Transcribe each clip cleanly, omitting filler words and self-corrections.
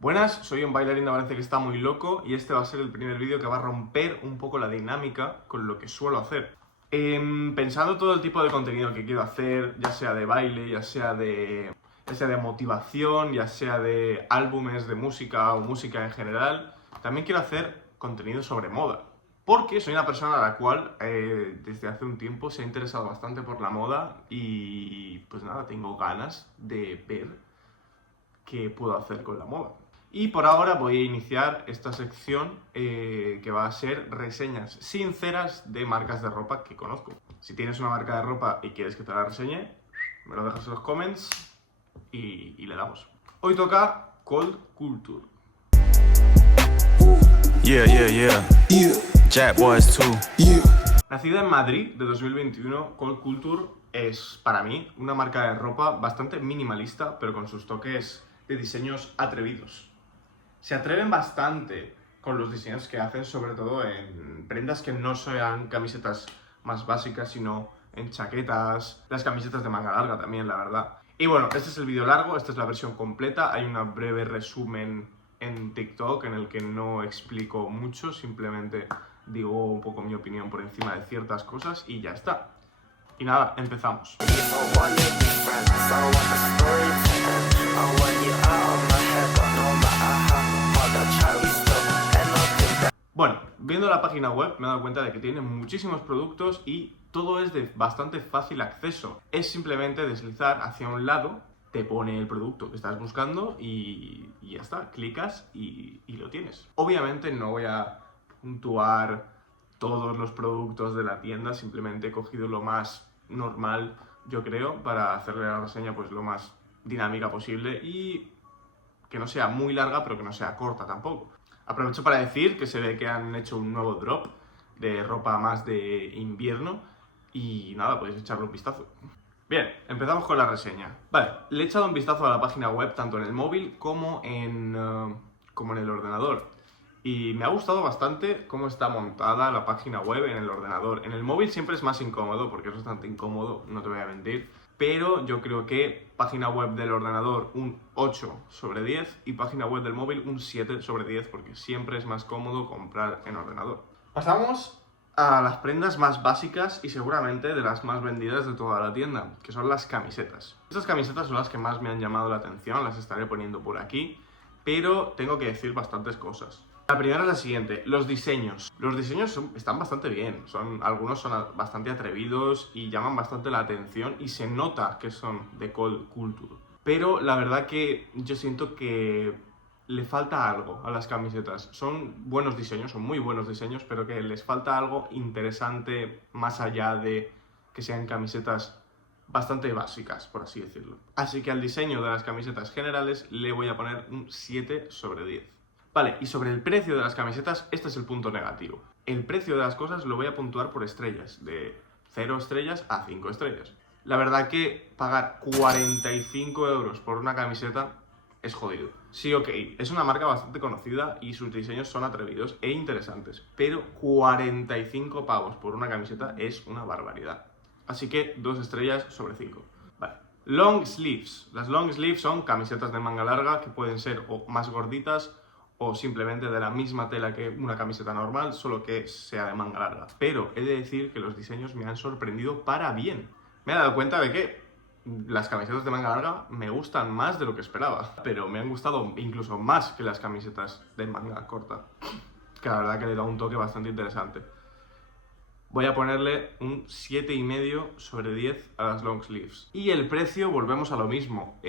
Buenas, soy un bailarín de Valencia que está muy loco y este va a ser el primer vídeo que va a romper un poco la dinámica con lo que suelo hacer. Pensando todo el tipo de contenido que quiero hacer, ya sea de baile, ya sea de motivación, ya sea de álbumes de música o música en general, también quiero hacer contenido sobre moda. Porque soy una persona a la cual desde hace un tiempo se ha interesado bastante por la moda y pues nada, tengo ganas de ver qué puedo hacer con la moda. Y por ahora voy a iniciar esta sección que va a ser reseñas sinceras de marcas de ropa que conozco. Si tienes una marca de ropa y quieres que te la reseñe, me lo dejas en los comments y le damos. Hoy toca Cold Culture. Yeah, yeah, yeah. Jack Boys too. Nacida en Madrid de 2021, Cold Culture es, para mí, una marca de ropa bastante minimalista, pero con sus toques de diseños atrevidos. Se atreven bastante con los diseños que hacen, sobre todo en prendas que no sean camisetas más básicas, sino en chaquetas, las camisetas de manga larga también, la verdad. Y bueno, este es el vídeo largo, esta es la versión completa, hay un breve resumen en TikTok en el que no explico mucho, simplemente digo un poco mi opinión por encima de ciertas cosas y ya está. Y nada, empezamos. Bueno, viendo la página web me he dado cuenta de que tiene muchísimos productos y todo es de bastante fácil acceso. Es simplemente deslizar hacia un lado, te pone el producto que estás buscando y ya está, clicas y lo tienes. Obviamente no voy a puntuar todos los productos de la tienda, simplemente he cogido lo más normal, yo creo, para hacerle la reseña pues lo más dinámica posible y que no sea muy larga, pero que no sea corta tampoco. Aprovecho para decir que se ve que han hecho un nuevo drop de ropa más de invierno y nada, podéis echarle un vistazo. Bien, empezamos con la reseña. Vale, le he echado un vistazo a la página web tanto en el móvil como en el ordenador. Y me ha gustado bastante cómo está montada la página web en el ordenador. En el móvil siempre es más incómodo, porque es bastante incómodo, no te voy a mentir. Pero yo creo que página web del ordenador un 8 sobre 10 y página web del móvil un 7 sobre 10, porque siempre es más cómodo comprar en ordenador. Pasamos a las prendas más básicas y seguramente de las más vendidas de toda la tienda, que son las camisetas. Estas camisetas son las que más me han llamado la atención, las estaré poniendo por aquí, pero tengo que decir bastantes cosas. La primera es la siguiente, los diseños. Los diseños están bastante bien, algunos son bastante atrevidos y llaman bastante la atención y se nota que son de Cold Culture. Pero la verdad que yo siento que le falta algo a las camisetas. Son buenos diseños, son muy buenos diseños, pero que les falta algo interesante más allá de que sean camisetas bastante básicas, por así decirlo. Así que al diseño de las camisetas generales le voy a poner un 7 sobre 10. Vale, y sobre el precio de las camisetas, este es el punto negativo. El precio de las cosas lo voy a puntuar por estrellas, de 0 estrellas a 5 estrellas. La verdad que pagar 45 euros por una camiseta es jodido. Sí, ok, es una marca bastante conocida y sus diseños son atrevidos e interesantes, pero 45 pavos por una camiseta es una barbaridad. Así que 2 estrellas sobre 5. Vale. Long sleeves. Las long sleeves son camisetas de manga larga que pueden ser o más gorditas o simplemente de la misma tela que una camiseta normal, solo que sea de manga larga. Pero he de decir que los diseños me han sorprendido para bien. Me he dado cuenta de que las camisetas de manga larga me gustan más de lo que esperaba, pero me han gustado incluso más que las camisetas de manga corta, que la verdad que le da un toque bastante interesante. Voy a ponerle un 7,5 sobre 10 a las long sleeves. Y el precio, volvemos a lo mismo.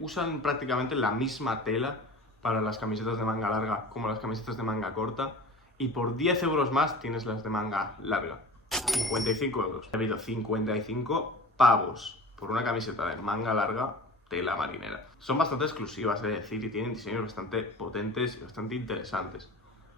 Usan prácticamente la misma tela para las camisetas de manga larga como las camisetas de manga corta. Y por 10 euros más tienes las de manga larga. 55 euros. He habido 55 pavos por una camiseta de manga larga tela marinera. Son bastante exclusivas, es decir, y tienen diseños bastante potentes y bastante interesantes.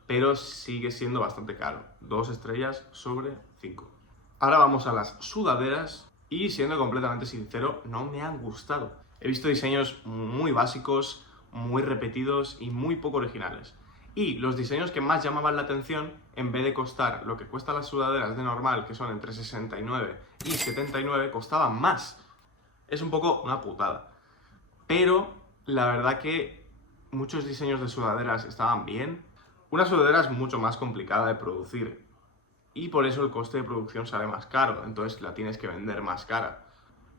Pero sigue siendo bastante caro. 2 estrellas sobre 5. Ahora vamos a las sudaderas y, siendo completamente sincero, no me han gustado. He visto diseños muy básicos, muy repetidos y muy poco originales. Y los diseños que más llamaban la atención, en vez de costar lo que cuestan las sudaderas de normal, que son entre 69 y 79, costaban más. Es un poco una putada. Pero la verdad que muchos diseños de sudaderas estaban bien. Una sudadera es mucho más complicada de producir y por eso el coste de producción sale más caro, entonces la tienes que vender más cara.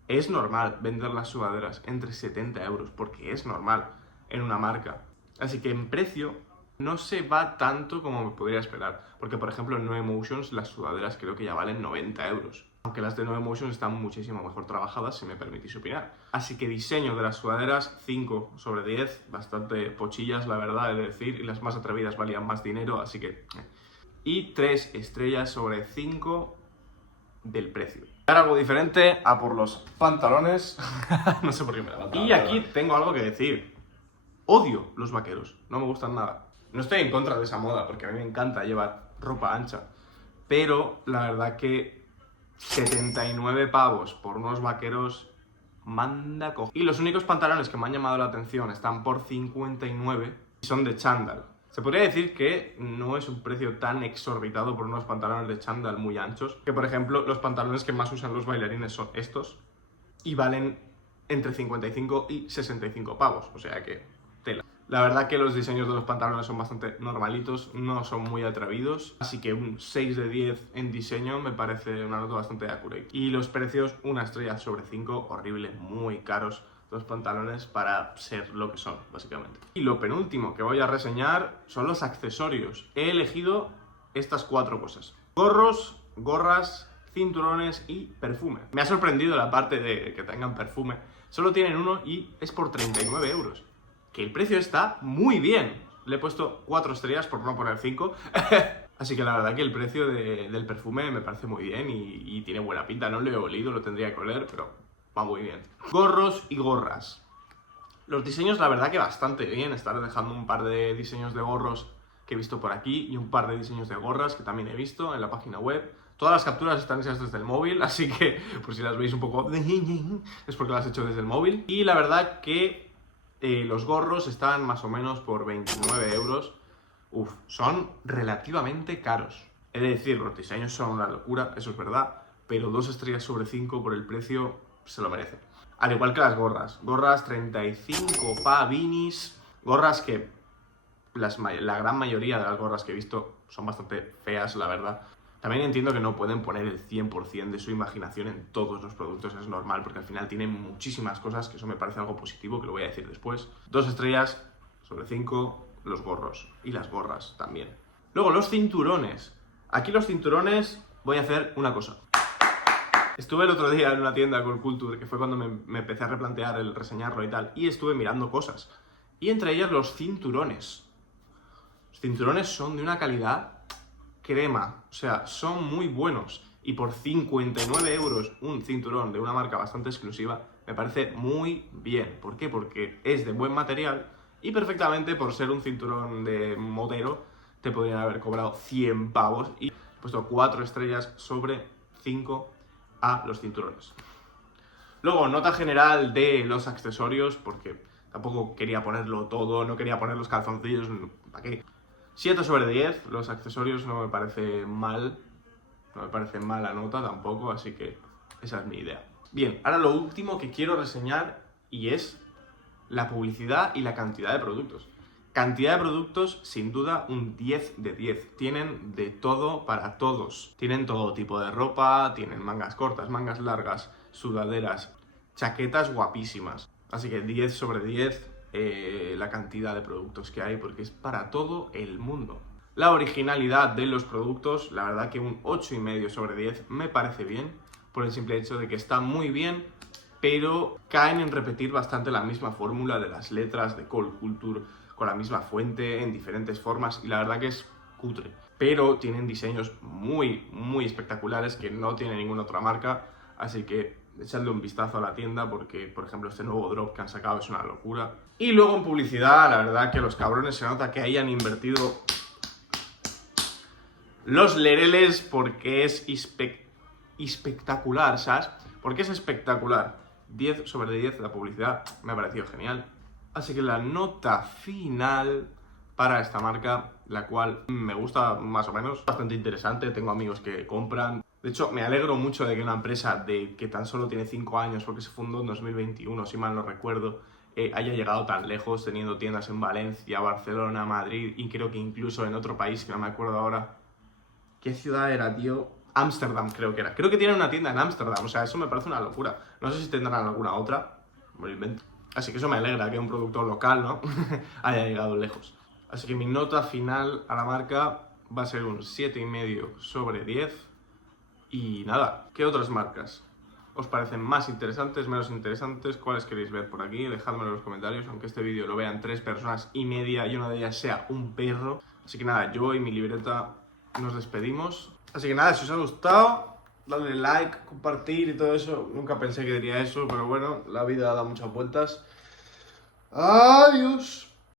Es normal vender las sudaderas entre 70 euros, porque es normal en una marca. Así que en precio no se va tanto como me podría esperar, porque por ejemplo en No Emotions las sudaderas creo que ya valen 90 euros. Aunque las de No Emotions están muchísimo mejor trabajadas, si me permitís opinar. Así que diseño de las sudaderas, 5 sobre 10, bastante pochillas la verdad, he de decir, y las más atrevidas valían más dinero, así que... Y 3 estrellas sobre 5 del precio. Ahora algo diferente, a por los pantalones. No sé por qué me levanto. Y aquí tengo algo que decir. Odio los vaqueros, no me gustan nada. No estoy en contra de esa moda, porque a mí me encanta llevar ropa ancha. Pero la verdad que 79 pavos por unos vaqueros manda cojones. Y los únicos pantalones que me han llamado la atención están por 59 y son de chándal. Se podría decir que no es un precio tan exorbitado por unos pantalones de chándal muy anchos, que por ejemplo los pantalones que más usan los bailarines son estos y valen entre 55 y 65 pavos, o sea que tela. La verdad que los diseños de los pantalones son bastante normalitos, no son muy atrevidos, así que un 6 de 10 en diseño me parece una nota bastante accurate. Y los precios, una estrella sobre 5, horrible, muy caros los pantalones para ser lo que son, básicamente. Y lo penúltimo que voy a reseñar son los accesorios. He elegido estas 4 cosas: gorros, gorras, cinturones y perfume. Me ha sorprendido la parte de que tengan perfume. Solo tienen uno y es por 39 euros. Que el precio está muy bien. Le he puesto 4 estrellas por no poner 5. Así que la verdad que el precio del perfume me parece muy bien y tiene buena pinta. No lo he olido, lo tendría que oler, pero va muy bien. Gorros y gorras. Los diseños la verdad que bastante bien. Estaré dejando un par de diseños de gorros que he visto por aquí y un par de diseños de gorras que también he visto en la página web. Todas las capturas están hechas desde el móvil, así que por si las veis un poco es porque las he hecho desde el móvil. Y la verdad que los gorros están más o menos por 29 euros. Uf, son relativamente caros. He de decir, los diseños son una locura, eso es verdad, pero 2 estrellas sobre 5 por el precio se lo merece. Al igual que las gorras. Gorras 35 pavinis. Gorras que la gran mayoría de las gorras que he visto son bastante feas, la verdad. También entiendo que no pueden poner el 100% de su imaginación en todos los productos, es normal, porque al final tienen muchísimas cosas, que eso me parece algo positivo, que lo voy a decir después. 2 estrellas sobre 5 los gorros y las gorras también. Luego los cinturones. Aquí los cinturones voy a hacer una cosa. Estuve el otro día en una tienda con Culture, que fue cuando me empecé a replantear el reseñarlo y tal, y estuve mirando cosas. Y entre ellas los cinturones. Los cinturones son de una calidad crema, o sea, son muy buenos. Y por 59 euros un cinturón de una marca bastante exclusiva me parece muy bien. ¿Por qué? Porque es de buen material y perfectamente por ser un cinturón de modelo te podrían haber cobrado 100 pavos y he puesto 4 estrellas sobre 5 a los cinturones. Luego, nota general de los accesorios, porque tampoco quería ponerlo todo, no quería poner los calzoncillos, ¿para qué? 7 sobre 10, los accesorios no me parece mal, no me parece mala nota tampoco, así que esa es mi idea. Bien, ahora lo último que quiero reseñar y es la publicidad y la cantidad de productos. Cantidad de productos, sin duda, un 10 de 10. Tienen de todo para todos. Tienen todo tipo de ropa, tienen mangas cortas, mangas largas, sudaderas, chaquetas guapísimas. Así que 10 sobre 10 la cantidad de productos que hay, porque es para todo el mundo. La originalidad de los productos, la verdad que un 8,5 sobre 10 me parece bien, por el simple hecho de que está muy bien, pero caen en repetir bastante la misma fórmula de las letras de Call Culture, con la misma fuente, en diferentes formas, y la verdad que es cutre. Pero tienen diseños muy, muy espectaculares que no tiene ninguna otra marca, así que echadle un vistazo a la tienda porque, por ejemplo, este nuevo drop que han sacado es una locura. Y luego en publicidad, la verdad que los cabrones se nota que hayan invertido los lereles porque es espectacular, ¿sabes? Porque es espectacular. 10 sobre 10 la publicidad me ha parecido genial. Así que la nota final para esta marca, la cual me gusta más o menos, bastante interesante, tengo amigos que compran. De hecho, me alegro mucho de que una empresa que tan solo tiene 5 años, porque se fundó en 2021, si mal no recuerdo, haya llegado tan lejos, teniendo tiendas en Valencia, Barcelona, Madrid y creo que incluso en otro país, que no me acuerdo ahora. ¿Qué ciudad era, tío? Ámsterdam creo que era. Creo que tienen una tienda en Ámsterdam, o sea, eso me parece una locura. No sé si tendrán alguna otra, me lo invento. Así que eso me alegra, que un producto local, ¿no? haya llegado lejos. Así que mi nota final a la marca va a ser un 7,5 sobre 10. Y nada, ¿qué otras marcas os parecen más interesantes, menos interesantes? ¿Cuáles queréis ver por aquí? Dejadmelo en los comentarios, aunque este vídeo lo vean 3 personas y media y una de ellas sea un perro. Así que nada, yo y mi libreta nos despedimos. Así que nada, si os ha gustado, dadle like, compartir y todo eso. Nunca pensé que diría eso, pero bueno, la vida da muchas vueltas. Adiós.